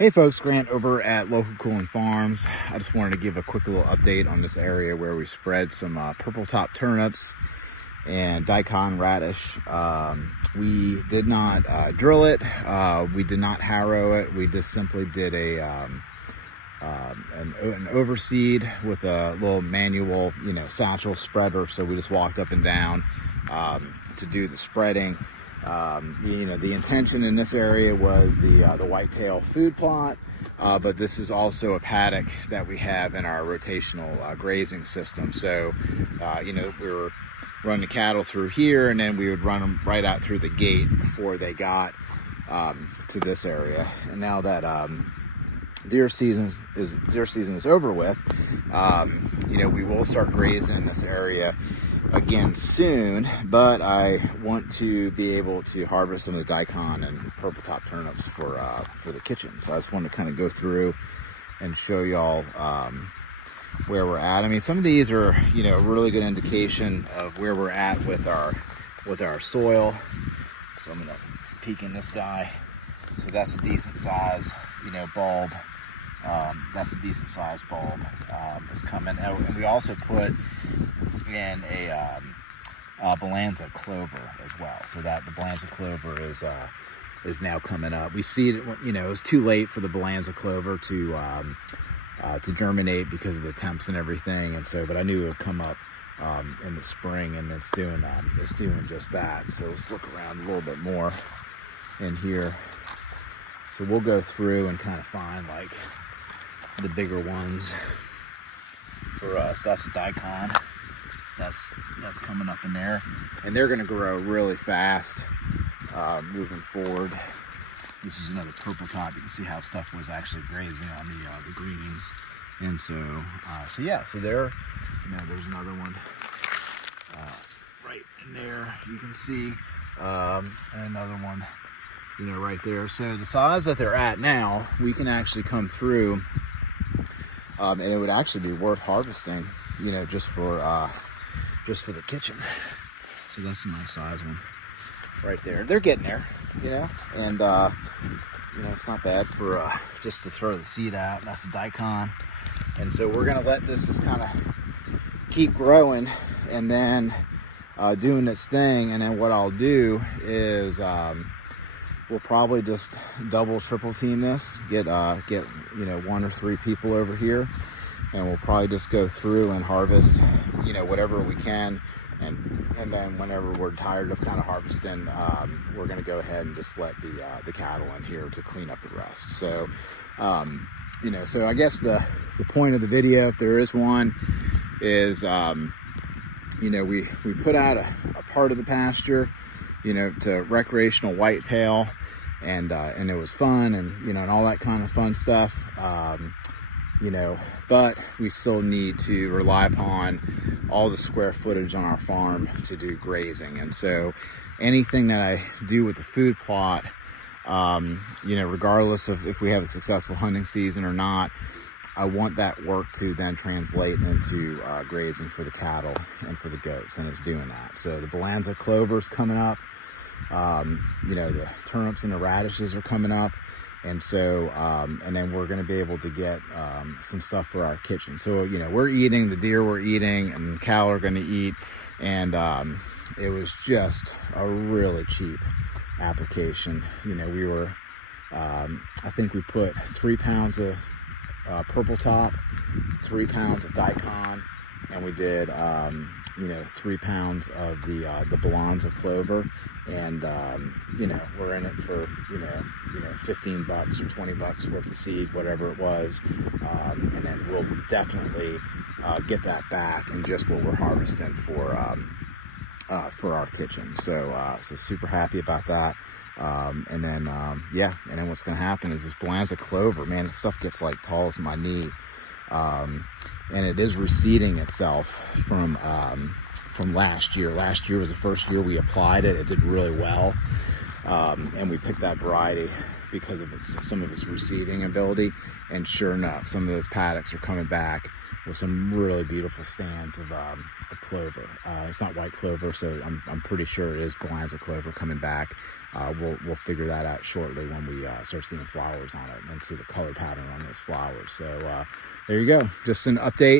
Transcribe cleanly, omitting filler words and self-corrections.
Hey folks, Grant over at Local Coolin Farms. I just wanted to give a quick little update on this area where we spread some purple top turnips and daikon radish. We did not drill it, we did not harrow it, we just simply did an overseed with a little manual, satchel spreader. So we just walked up and down to do the spreading. The intention in this area was the whitetail food plot, but this is also a paddock that we have in our rotational grazing system. So, we were running the cattle through here, and then we would run them right out through the gate before they got to this area. And now that deer season is over with, we will start grazing this area again soon, but I want to be able to harvest some of the daikon and purple top turnips for the kitchen. So I just wanted to kind of go through and show y'all where we're at. I mean, some of these are a really good indication of where we're at with our soil. So I'm gonna peek in this guy. So that's a decent size bulb. That's a decent size bulb is coming out, and we also put in a Balanza clover as well, so that the Balanza clover is now coming up. We see it, it was too late for the Balanza clover to germinate because of the temps and everything, and so, but I knew it would come up in the spring, and it's doing just that. So let's look around a little bit more in here. So we'll go through and kind of find like the bigger ones for us. That's a daikon. That's coming up in there, and they're going to grow really fast moving forward. This is another purple top. You can see how stuff was actually grazing on the greens, and so there, there's another one right in there. You can see, and another one, right there. So the size that they're at now, we can actually come through, and it would actually be worth harvesting, just for the kitchen. So that's a nice size one right there. They're getting there, and it's not bad for just to throw the seed out. That's a daikon, and so we're gonna let this just kind of keep growing and then doing its thing. And then what I'll do is we'll probably just double, triple team this, get 1 or 3 people over here, and we'll probably just go through and harvest whatever we can, and then whenever we're tired of kind of harvesting, we're going to go ahead and just let the cattle in here to clean up the rest. So so I guess the point of the video, if there is one, is we put out a part of the pasture to recreational whitetail, and it was fun, and and all that kind of fun stuff, but we still need to rely upon all the square footage on our farm to do grazing. And so anything that I do with the food plot, regardless of if we have a successful hunting season or not, I want that work to then translate into grazing for the cattle and for the goats, and it's doing that. So the Balanza clover's coming up, the turnips and the radishes are coming up, and so and then we're going to be able to get some stuff for our kitchen. So we're eating, the deer we're eating, and cattle are going to eat, and it was just a really cheap application. We were I think we put 3 pounds of purple top, 3 pounds of daikon, and we did 3 pounds of the Balanza clover, and we're in it for 15 bucks or 20 bucks worth of seed, whatever it was, and then we'll definitely get that back in just what we're harvesting for our kitchen. So super happy about that. And then what's going to happen is this Balanza clover, man, this stuff gets like tall as my knee, and it is reseeding itself from last year. Last year was the first year we applied it. It did really well, and we picked that variety because of some of its reseeding ability. And sure enough, some of those paddocks are coming back with some really beautiful stands of clover. It's not white clover, so I'm pretty sure it is Balanza clover coming back. we'll figure that out shortly when we start seeing flowers on it and see the color pattern on those flowers. So there you go, just an update.